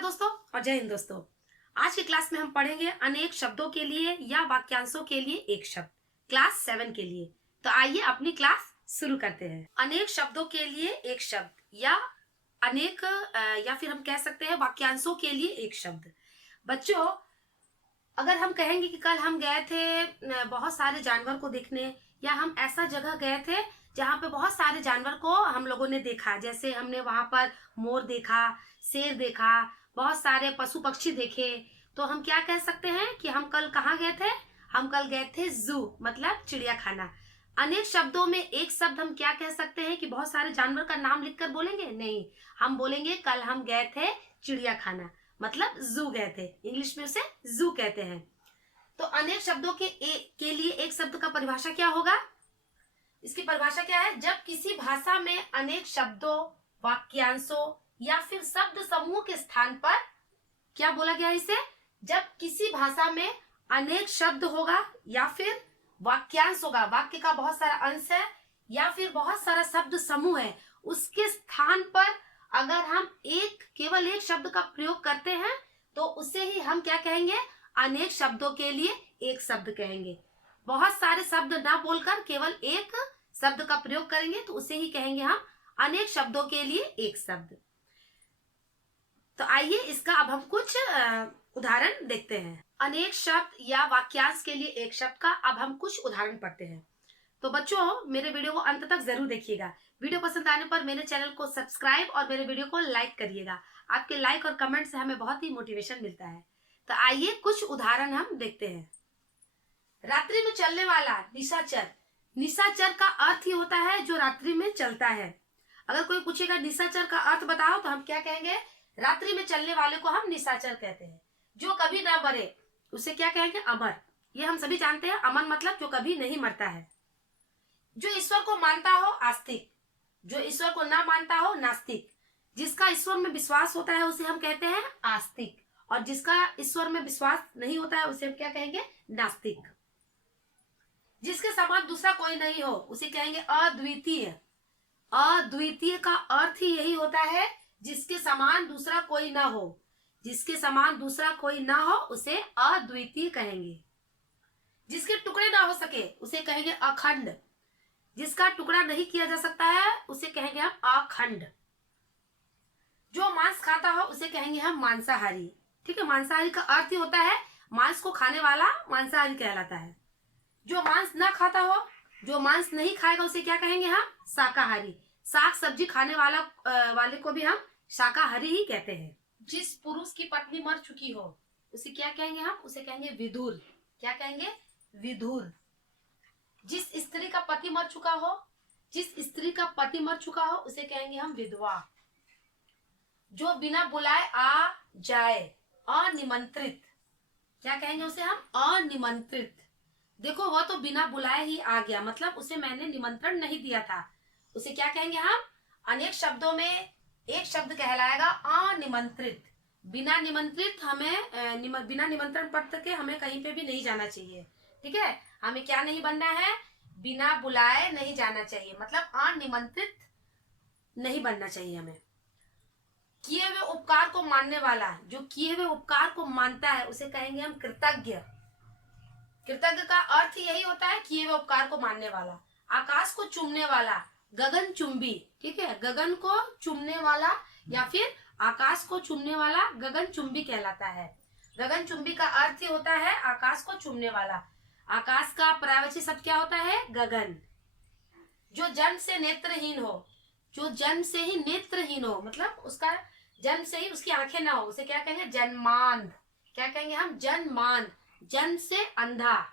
नमस्कार दोस्तों और जय हिंद दोस्तों। आज की क्लास में हम पढ़ेंगे अनेक शब्दों के लिए या वाक्यांशों के लिए एक शब्द, क्लास 7 के लिए। तो आइए अपनी क्लास शुरू करते हैं। अनेक शब्दों के लिए एक शब्द या अनेक या फिर हम कह सकते हैं वाक्यांशों के लिए एक शब्द। बच्चों, अगर हम कहेंगे कि कल हम गए थे बहुत सारे जानवर को देखने, या हम ऐसा जगह गए थे जहाँ पे बहुत सारे जानवर को हम लोगों ने देखा, जैसे हमने वहां पर मोर देखा, शेर देखा, बहुत सारे पशु पक्षी देखे, तो हम क्या कह सकते हैं कि हम कल कहाँ गए थे? हम कल गए थे जू, मतलब चिड़ियाखाना। अनेक शब्दों में एक शब्द हम क्या कह सकते हैं कि बहुत सारे जानवर का नाम लिखकर बोलेंगे? नहीं, हम बोलेंगे कल हम गए थे चिड़ियाखाना, मतलब जू गए थे। इंग्लिश में उसे जू कहते हैं। तो अनेक शब्दों के लिए एक शब्द का परिभाषा क्या होगा? इसकी परिभाषा क्या है? जब किसी भाषा में अनेक शब्दों, वाक्यांशों या फिर शब्द समूह के स्थान पर क्या बोला गया इसे? जब किसी भाषा में अनेक शब्द होगा या फिर वाक्यांश होगा, वाक्य का बहुत सारा अंश है या फिर बहुत सारा शब्द समूह है, उसके स्थान पर अगर हम केवल एक शब्द का प्रयोग करते हैं तो उसे ही हम क्या कहेंगे? अनेक शब्दों के लिए एक शब्द कहेंगे। बहुत सारे शब्द ना बोलकर केवल एक शब्द का प्रयोग करेंगे तो उसे ही कहेंगे हम अनेक शब्दों के लिए एक शब्द। तो आइए इसका अब हम कुछ उदाहरण देखते हैं। अनेक शब्द या वाक्यांश के लिए एक शब्द का अब हम कुछ उदाहरण पढ़ते हैं। तो बच्चों, मेरे वीडियो को अंत तक जरूर देखिएगा। वीडियो पसंद आने पर मेरे चैनल को सब्सक्राइब और मेरे वीडियो को लाइक करिएगा। आपके लाइक और कमेंट से हमें बहुत ही मोटिवेशन मिलता है। तो आइए कुछ उदाहरण हम देखते हैं। रात्रि में चलने वाला निशाचर। निशाचर का अर्थ ही होता है जो रात्रि में चलता है। अगर कोई पूछेगा निशाचर का अर्थ बताओ, तो हम क्या कहेंगे? रात्रि में चलने वाले को हम निशाचर कहते हैं। जो कभी ना मरे उसे क्या कहेंगे? अमर। ये हम सभी जानते हैं, अमर मतलब जो कभी नहीं मरता है। जो ईश्वर को मानता हो आस्तिक, जो ईश्वर को ना मानता हो नास्तिक। जिसका ईश्वर में विश्वास होता है उसे हम कहते हैं आस्तिक, और जिसका ईश्वर में विश्वास नहीं होता है उसे हम क्या कहेंगे? नास्तिक। जिसके समान दूसरा कोई नहीं हो उसे कहेंगे अद्वितीय। अद्वितीय का अर्थ ही यही होता है, जिसके समान दूसरा कोई ना हो। जिसके समान दूसरा कोई ना हो उसे अद्वितीय कहेंगे। जिसके टुकड़े ना हो सके उसे कहेंगे अखंड। जिसका टुकड़ा नहीं किया जा सकता है उसे कहेंगे हम अखंड। जो मांस खाता हो उसे कहेंगे हम मांसाहारी। ठीक है, मांसाहारी का अर्थ ही होता है मांस को खाने वाला मांसाहारी कहलाता है। जो मांस ना खाता हो, जो मांस नहीं खाएगा उसे क्या कहेंगे? हम शाकाहारी। साग सब्जी खाने वाले को भी हम शाकाहारी ही कहते हैं। जिस पुरुष की पत्नी मर चुकी हो उसे क्या कहेंगे? हम उसे कहेंगे विधुर। क्या कहेंगे? विधुर। जिस स्त्री का पति मर चुका हो, जिस स्त्री का पति मर चुका हो उसे कहेंगे हम विधवा। जो बिना बुलाए आ जाए, अनिमंत्रित। क्या कहेंगे उसे? हम अनिमंत्रित। देखो, वह तो बिना बुलाए ही आ गया, मतलब उसे मैंने निमंत्रण नहीं दिया था। उसे क्या कहेंगे हम? अनेक शब्दों में एक शब्द कहलाएगा अनिमंत्रित। बिना निमंत्रित हमें बिना निमंत्रण पत्र के हमें कहीं पे भी नहीं जाना चाहिए। ठीक है, हमें क्या नहीं बनना है? बिना बुलाए नहीं जाना चाहिए, मतलब अनिमंत्रित नहीं बनना चाहिए हमें। किए हुए उपकार को मानने वाला, जो किए हुए उपकार को मानता है उसे कहेंगे हम कृतज्ञ। कृतज्ञ का अर्थ यही होता है किए हुए उपकार को मानने वाला। आकाश को चूमने वाला, गगन चुंबी। ठीक है, गगन को चूमने वाला या फिर आकाश को चूमने वाला गगन चुंबी कहलाता है। गगन चुंबी का अर्थ ही होता है आकाश को चूमने वाला। आकाश का पर्यायवाची शब्द क्या होता है? गगन। जो जन्म से नेत्रहीन हो, जो जन्म से ही नेत्रहीन हो, मतलब उसका जन्म से ही उसकी आंखें ना हो, उसे क्या कहेंगे? जन्मांध। क्या कहेंगे हम? जन्मांध। जन्म से अंधा।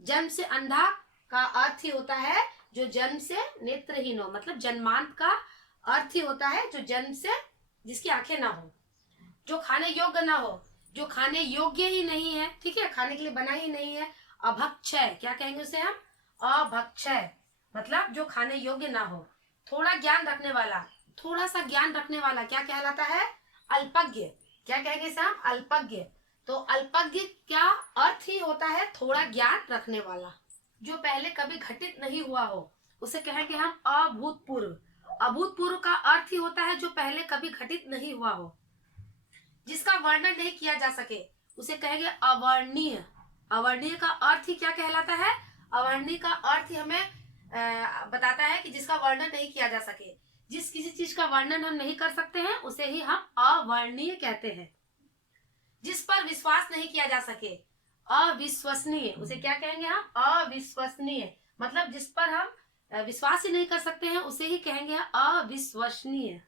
जन्म से अंधा का अर्थ ही होता है जो जन्म से नेत्रहीन हो, मतलब जन्मांत का अर्थ ही होता है जो जन्म से जिसकी आंखें ना हो। जो खाने योग्य ना हो, जो खाने योग्य ही नहीं है, ठीक है, खाने के लिए बना ही नहीं है, अभक्षय। क्या कहेंगे उसे हम? अभक्षय, मतलब जो खाने योग्य ना हो। थोड़ा ज्ञान रखने वाला, थोड़ा सा ज्ञान रखने वाला क्या कहलाता है? अल्पज्ञ। क्या कहेंगे इसे हम? अल्पज्ञ। तो अल्पज्ञ क्या अर्थ ही होता है? थोड़ा ज्ञान रखने वाला। जो पहले कभी घटित नहीं हुआ हो उसे कहेंगे हम अभूतपूर्व। अभूतपूर्व का अर्थ ही होता है जो पहले कभी घटित नहीं हुआ हो। जिसका वर्णन नहीं किया जा सके उसे कहेंगे अवर्णनीय। अवर्णनीय का अर्थ ही क्या कहलाता है? अवर्णनीय का अर्थ ही हमें बताता है कि जिसका वर्णन नहीं किया जा सके। जिस किसी चीज का वर्णन हम नहीं कर सकते हैं उसे ही हम अवर्णनीय कहते हैं। जिस पर विश्वास नहीं किया जा सके, अविश्वसनीय, उसे क्या कहेंगे हम? अविश्वसनीय। मतलब जिस पर हम विश्वास ही नहीं कर सकते हैं उसे ही कहेंगे अविश्वसनीय।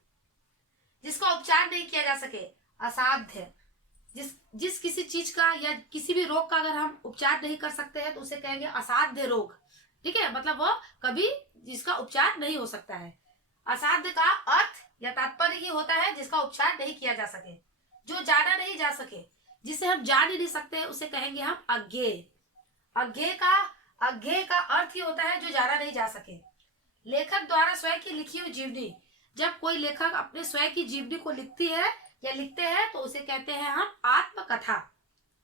जिसका उपचार नहीं किया जा सके, असाध्य। जिस किसी चीज का या किसी भी रोग का अगर हम उपचार नहीं कर सकते हैं तो उसे कहेंगे असाध्य रोग। ठीक है, मतलब वो कभी जिसका उपचार नहीं हो सकता है। असाध्य का अर्थ या तात्पर्य ये होता है जिसका उपचार नहीं किया जा सके, जो जाना नहीं जा सके, जिसे हम जान ही नहीं सकते उसे कहेंगे हम अज्ञेय। अज्ञेय का अर्थ ये होता है जो जाना नहीं जा सके। लेखक द्वारा स्वयं की लिखी हुई जीवनी, जब कोई लेखक अपने स्वयं की जीवनी को लिखती है या लिखते हैं तो उसे कहते हैं हम आत्मकथा।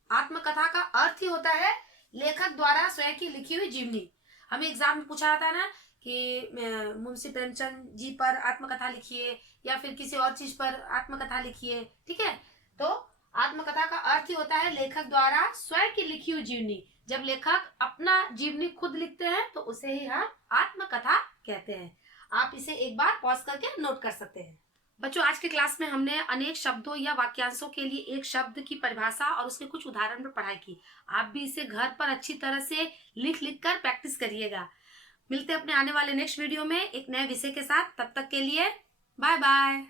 आत्मकथा का अर्थ ही होता है लेखक द्वारा स्वयं की लिखी हुई जीवनी। हमें एग्जाम में पूछा था ना कि मुंशी प्रेमचंद जी पर आत्मकथा लिखिए या फिर किसी और चीज पर आत्मकथा लिखिए। ठीक है, तो आत्मकथा का अर्थ ही होता है लेखक द्वारा स्वयं की लिखी हुई जीवनी। जब लेखक अपना जीवनी खुद लिखते हैं तो उसे ही हम आत्मकथा कहते हैं। आप इसे एक बार पॉज करके नोट कर सकते हैं। बच्चों, आज के क्लास में हमने अनेक शब्दों या वाक्यांशों के लिए एक शब्द की परिभाषा और उसके कुछ उदाहरण पर पढ़ाई की। आप भी इसे घर पर अच्छी तरह से लिख कर प्रैक्टिस करिएगा। मिलते हैं अपने आने वाले नेक्स्ट वीडियो में एक नए विषय के साथ। तब तक के लिए बाय बाय।